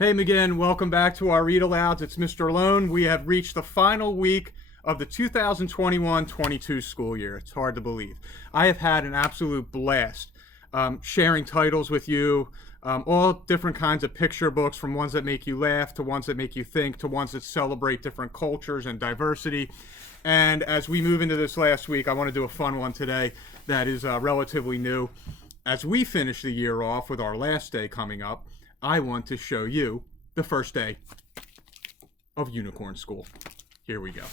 Hey McGinn, welcome back to our read alouds. It's Mr. Lohn. We have reached the final week of the 2021-22 school year. It's hard to believe. I have had an absolute blast sharing titles with you, all different kinds of picture books, from ones that make you laugh to ones that make you think to ones that celebrate different cultures and diversity. And as we move into this last week, I want to do a fun one today that is relatively new. As we finish the year off with our last day coming up, I want to show you the first day of Unicorn School. Here we go.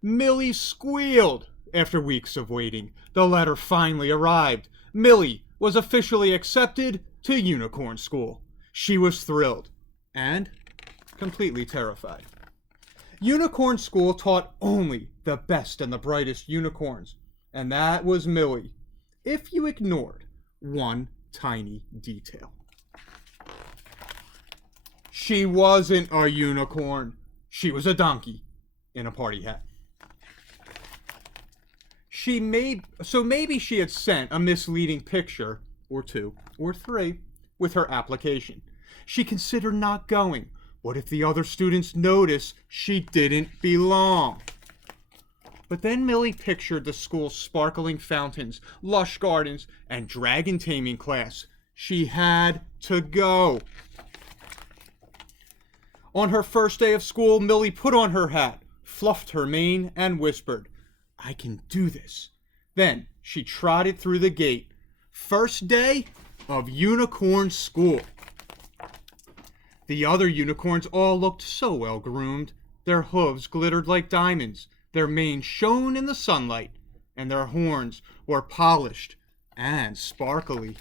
Millie squealed after weeks of waiting. The letter finally arrived. Millie was officially accepted to Unicorn School. She was thrilled and completely terrified. Unicorn School taught only the best and the brightest unicorns, and that was Millie, if you ignored one tiny detail. She wasn't a unicorn. She was a donkey in a party hat. So maybe she had sent a misleading picture, or two, or three, with her application. She considered not going. What if the other students notice she didn't belong? But then Millie pictured the school's sparkling fountains, lush gardens, and dragon taming class. She had to go. On her first day of school, Millie put on her hat, fluffed her mane, and whispered, "I can do this." Then she trotted through the gate. First day of Unicorn School. The other unicorns all looked so well groomed. Their hooves glittered like diamonds, their manes shone in the sunlight, and their horns were polished and sparkly.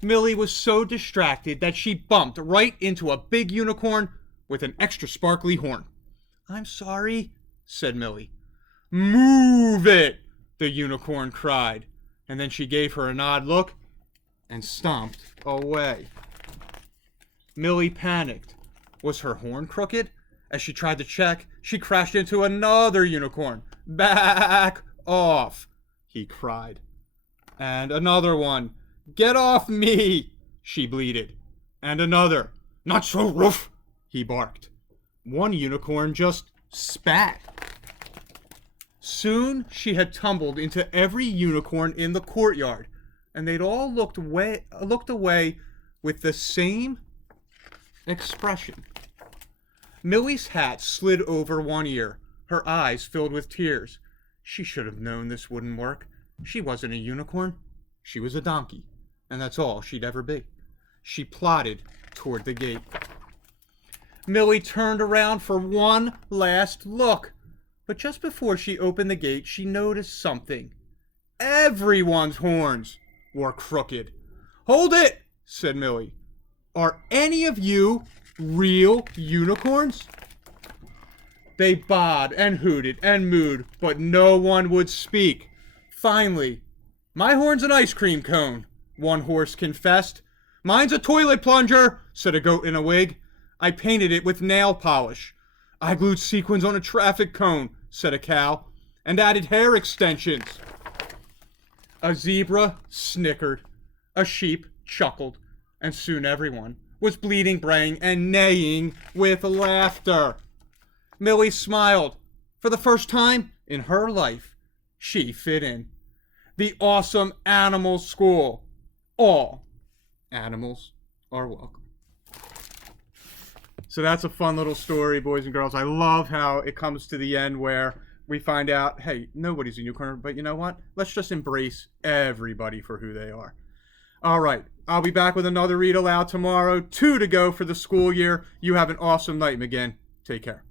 Millie was so distracted that she bumped right into a big unicorn with an extra sparkly horn. "I'm sorry," said Millie. "Move it," the unicorn cried, and then she gave her an odd look and stomped away. Millie panicked. Was her horn crooked? As she tried to check, she crashed into another unicorn. "Back off," he cried. And another one. "Get off me," she bleated. And another. "Not so rough," he barked. One unicorn just spat. Soon she had tumbled into every unicorn in the courtyard, and they'd all looked away with the same expression. Millie's hat slid over one ear. Her eyes filled with tears. She should have known this wouldn't work. She wasn't a unicorn. She was a donkey, and that's all she'd ever be. She plodded toward the gate. Millie turned around for one last look. But just before she opened the gate, she noticed something. Everyone's horns were crooked. "Hold it," said Millie. "Are any of you real unicorns?" They baaed and hooted and mooed, but no one would speak. Finally, "My horn's an ice cream cone," one horse confessed. "Mine's a toilet plunger," said a goat in a wig. "I painted it with nail polish." "I glued sequins on a traffic cone," said a cow, "and added hair extensions." A zebra snickered. A sheep chuckled. And soon everyone was bleating, braying, and neighing with laughter. Millie smiled. For the first time in her life, she fit in. The awesome animal school. All animals are welcome. So that's a fun little story, boys and girls. I love how it comes to the end where we find out, hey, nobody's a unicorn, but you know what? Let's just embrace everybody for who they are. All right, I'll be back with another read aloud tomorrow. 2 to go for the school year. You have an awesome night, McGinn. Take care.